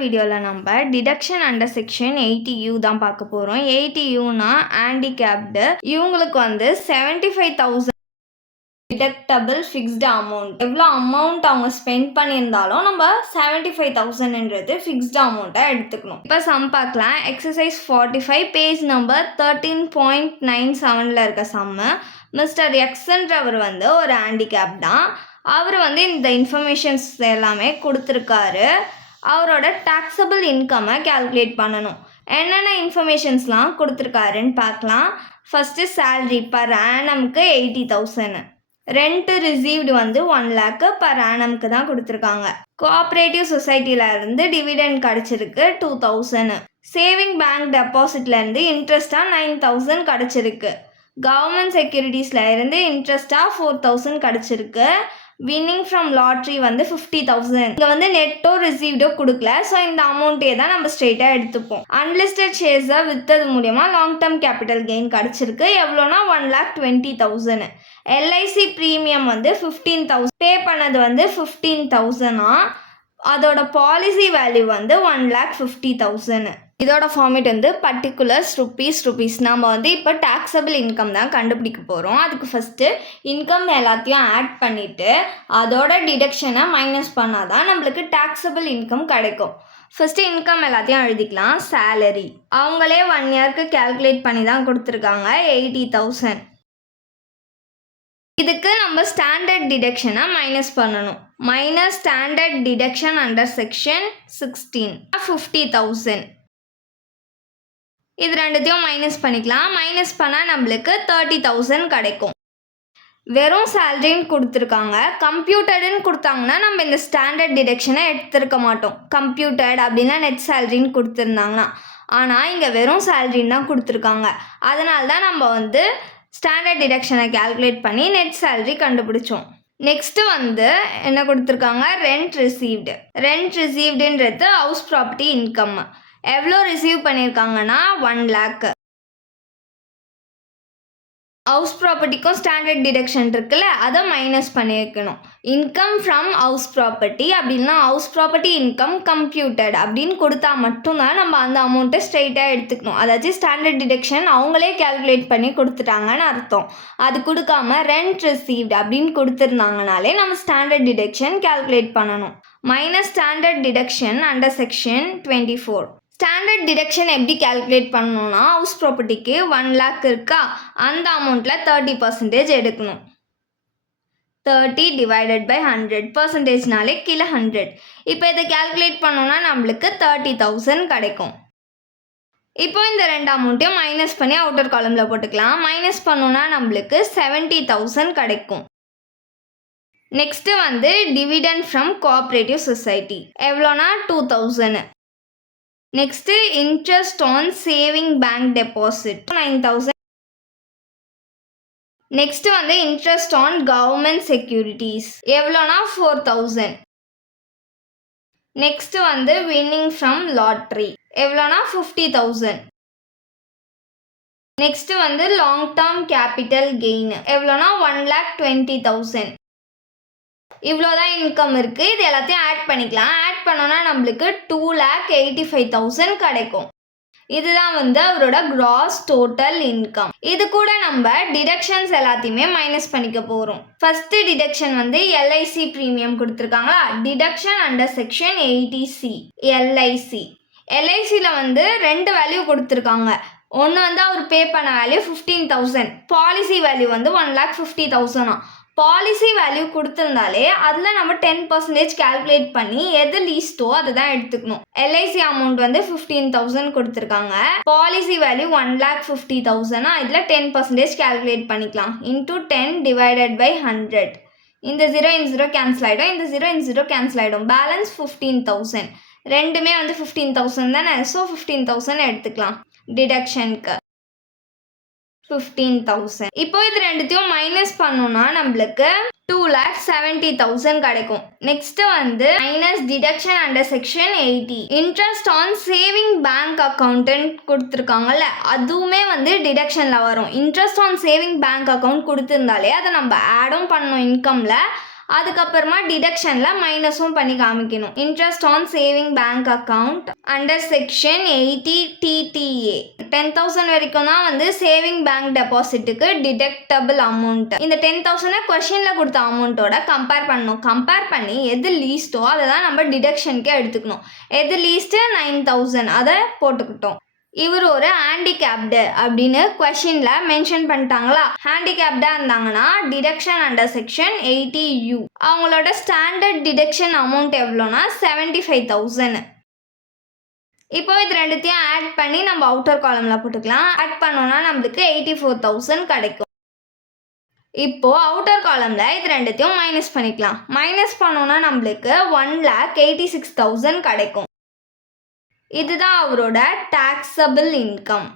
வீடியோவில் நம்ம deduction under section 80U தான் பார்க்க போகிறோம். 80Uனா ஹேண்டிகேப்டு. இவங்களுக்கு 75,000 டிடக்டபிள் ஃபிக்ஸ்டு அமௌண்ட். எவ்வளோ அமௌண்ட் அவங்க ஸ்பெண்ட் பண்ணியிருந்தாலும் நம்ம 75,000ன்றது ஃபிக்ஸ்டு அமௌண்ட்டாக எடுத்துக்கணும். இப்போ சம் பார்க்கலாம். எக்ஸசைஸ் 45 பேஜ் நம்பர் 13.97 இருக்க சம்மு. மிஸ்டர் எக்ஸ்ன்றவர் ஒரு ஹேண்டிகேப் தான். அவர் இந்த இன்ஃபர்மேஷன்ஸ் எல்லாமே கொடுத்துருக்காரு. அவரோட டாக்ஸபிள் இன்கம்மை கேல்குலேட் பண்ணணும். என்னென்ன இன்ஃபர்மேஷன்ஸ்லாம் கொடுத்துருக்காருன்னு பார்க்கலாம். ஃபஸ்ட்டு சேல்ரி பர் ஆனம்க்கு 80,000. ரெண்ட்டு ரிசீவ்டு 1 lakh பர் ஆனம்க்கு தான் கொடுத்துருக்காங்க. கோஆப்ரேட்டிவ் சொசைட்டியிலேருந்து டிவிடெண்ட் கிடச்சிருக்கு 2,000. சேவிங் பேங்க் டெபாசிட்லேருந்து இன்ட்ரெஸ்ட்டாக 9,000 கிடச்சிருக்கு. கவர்மெண்ட் செக்யூரிட்டிஸில் இருந்து இன்ட்ரெஸ்ட்டாக 4,000 கிடச்சிருக்கு. Winning from lottery 50,000. இங்கே நெட்டோ ரிசீவ்டோ கொடுக்கல. ஸோ இந்த அமௌண்ட்டே தான் நம்ம ஸ்ட்ரெயிட்டாக எடுத்துப்போம். அன்லிஸ்டட் ஷேர்ஸை விற்றது மூலியமாக லாங் டேர்ம் கேபிட்டல் கெயின் கிடச்சிருக்கு. எவ்வளோனா 1,20,000. LIC premium 15,000. பே பண்ணது 15,000. அதோட பாலிசி வேல்யூ 1,50,000. இதோட ஃபார்மேட் பர்டிகுலர்ஸ் ருபீஸ். நம்ம இப்போ டாக்ஸபிள் இன்கம் தான் கண்டுபிடிக்க போகிறோம். அதுக்கு ஃபஸ்ட்டு இன்கம் எல்லாத்தையும் ஆட் பண்ணிவிட்டு அதோட டிடக்ஷனை மைனஸ் பண்ணால் தான் நம்மளுக்கு டாக்ஸபிள் இன்கம் கிடைக்கும். ஃபஸ்ட்டு இன்கம் எல்லாத்தையும் எழுதிக்கலாம். சேலரி அவங்களே 1 yearக்கு கேல்குலேட் பண்ணி தான் கொடுத்துருக்காங்க 80,000. இதுக்கு நம்ம ஸ்டாண்டர்ட் டிடக்ஷனை மைனஸ் பண்ணணும். Minus standard deduction under section 16 50,000. இது ரெண்டுத்தையும் மைனஸ் பண்ணிக்கலாம். மைனஸ் பண்ணால் நம்மளுக்கு 30,000 கிடைக்கும். வெறும் சேலரின்னு கொடுத்துருக்காங்க. கம்ப்யூட்டர்டுன்னு கொடுத்தாங்கன்னா நம்ம இந்த ஸ்டாண்டர்ட் டிடக்ஷனை எடுத்துருக்க மாட்டோம். கம்ப்யூட்டர்ட் அப்படின்னா நெட் சேலரின்னு கொடுத்துருந்தாங்கன்னா. ஆனால் இங்கே வெறும் சேலரின்னு தான் கொடுத்துருக்காங்க. அதனால தான் நம்ம ஸ்டாண்டர்ட் டிடக்ஷனை கேல்குலேட் பண்ணி நெட் சேலரி கண்டுபிடிச்சோம். நெக்ஸ்ட்டு என்ன கொடுத்துருக்காங்க? ரெண்ட் ரிசீவ்டுன்றது ஹவுஸ் ப்ராப்பர்ட்டி இன்கம். எவ்வளோ ரிசீவ் பண்ணியிருக்காங்கன்னா 1 lakh. ஹவுஸ் ப்ராப்பர்ட்டிக்கும் ஸ்டாண்டர்ட் டிடக்ஷன் இருக்குல்ல, அதை மைனஸ் பண்ணியிருக்கணும். இன்கம் ஃப்ரம் ஹவுஸ் ப்ராப்பர்ட்டி அப்படின்னா ஹவுஸ் ப்ராப்பர்ட்டி இன்கம் கம்ப்யூட்டட் அப்படின்னு கொடுத்தா மட்டும்தான் நம்ம அந்த அமௌண்ட்டை ஸ்ட்ரெயிட்டாக எடுத்துக்கணும். அதாச்சும் ஸ்டாண்டர்ட் டிடக்ஷன் அவங்களே கேல்குலேட் பண்ணி கொடுத்துட்டாங்கன்னு அர்த்தம். அது கொடுக்காம ரெண்ட் ரிசீவ்டு அப்படின்னு கொடுத்துருந்தாங்கனாலே நம்ம ஸ்டாண்டர்ட் டிடக்ஷன் கேல்குலேட் பண்ணணும். Minus standard deduction under section 24. Standard deduction எப்படி கேல்குலேட் பண்ணணும்னா ஹவுஸ் ப்ராப்பர்ட்டிக்கு 1 lakh இருக்கா, அந்த அமௌண்ட்டில் 30% எடுக்கணும். 30 டிவைடட் பை 100. பர்சன்டேஜ்னாலே கீழே 100. இப்போ இதை கேல்குலேட் பண்ணோன்னா நம்மளுக்கு 30,000 கிடைக்கும். இப்போ இந்த ரெண்டு அமௌண்ட்டையும் மைனஸ் பண்ணி அவுட்டர் காலமில் போட்டுக்கலாம். மைனஸ் பண்ணோன்னா நம்மளுக்கு 70,000 கிடைக்கும். Next dividend from cooperative society எவ்வளோனா 2,000. Next interest on saving bank deposit 9,000. Next interest on government securities எவ்வளோனா 4,000. நெக்ஸ்ட்டு வின்னிங் ஃப்ரம் லாட்ரி எவ்வளோனா 50,000. Next long term capital gain எவ்வளோனா 1,20,000. இவ்வளோதான் இன்கம் இருக்குது. இது எல்லாத்தையும் ஆட் பண்ணிக்கலாம். ஆட் பண்ணோன்னா நம்மளுக்கு 2,85,000 கிடைக்கும். இதுதான் அவரோட கிராஸ் டோட்டல் இன்கம். இது கூட நம்ம டிடக்ஷன்ஸ் எல்லாத்தையுமே மைனஸ் பண்ணிக்க போகிறோம். ஃபஸ்ட்டு டிடக்ஷன் எல்ஐசி ப்ரீமியம் கொடுத்துருக்காங்களா. Deduction under section 80C. எல்ஐசியில் 2 வேல்யூ கொடுத்துருக்காங்க. ஒன்று அவர் பே பண்ண value 15,000. Policy value 1,50,000. Policy value கொடுத்துருந்தாலே அதில் நம்ம 10% கேல்குலேட் பண்ணி எது லீஸ்ட்டோ அதை தான் எடுத்துக்கணும். எல்ஐசி அமௌண்ட் 15,000 கொடுத்துருக்காங்க. Policy value 1,50,000. இதில் 10% கேல்குலேட் பண்ணிக்கலாம். Into 10 divided by 100. இந்த 0 கேன்சல் ஆகிடும். இந்த 0 கேன்சல் ஆகிடும். பேலன்ஸ் 15,000. ரெண்டுமே 15,000 தானே. ஸோ 15,000 எடுத்துக்கலாம் டிடக்ஷனுக்கு. 15,000. இப்போ இது ரெண்டுத்தையும் மைனஸ் பண்ணோம்னா நம்மளுக்கு 2,70,000 கிடைக்கும். Next minus deduction under section 80. Interest on saving bank அக்கௌண்ட்டுன்னு கொடுத்துருக்காங்கல்ல, அதுவுமே டிடக்ஷனில் வரும். Interest on saving bank account கொடுத்துருந்தாலே அதை நம்ம ஆடும் பண்ணணும் இன்கமில். அதுக்கப்புறமா டிடக்ஷனில் மைனஸும் பண்ணி காமிக்கணும். Interest on saving bank account under section 80 TTA 10,000 வரைக்கும் தான் வந்து சேவிங் பேங்க் டெபாசிட்டுக்கு டிடக்டபிள் அமௌண்ட். இந்த 10,000 கொஷினில் கொடுத்த அமௌண்ட்டோட கம்பேர் பண்ணணும். கம்பேர் பண்ணி எது லீஸ்ட்டோ அதை தான் நம்ம டிடக்ஷனுக்கே எடுத்துக்கணும். எது லீஸ்ட்டு 9,000 அதை போட்டுக்கிட்டோம். இவர் ஒரு ஹேண்டிகேப்டு அப்படின்னு கொஷினில் மென்ஷன் பண்ணிட்டாங்களா. ஹேண்டிகேப்டாக இருந்தாங்கன்னா டிடக்ஷன் அண்டர் செக்ஷன் 80U. அவங்களோட ஸ்டாண்டர்ட் டிடக்ஷன் அமௌண்ட் எவ்வளோனா 75,000. இப்போ இது ரெண்டுத்தையும் ஆட் பண்ணி நம்ம அவுட்டர் காலமில் போட்டுக்கலாம். ஆட் பண்ணோன்னா நம்மளுக்கு 84,000 கிடைக்கும். இப்போது அவுட்டர் காலமில் இது ரெண்டுத்தையும் மைனஸ் பண்ணிக்கலாம். மைனஸ் பண்ணோன்னா நம்மளுக்கு 1,86,000 கிடைக்கும். இதுதான் அவரோட டாக்ஸபிள் இன்கம்.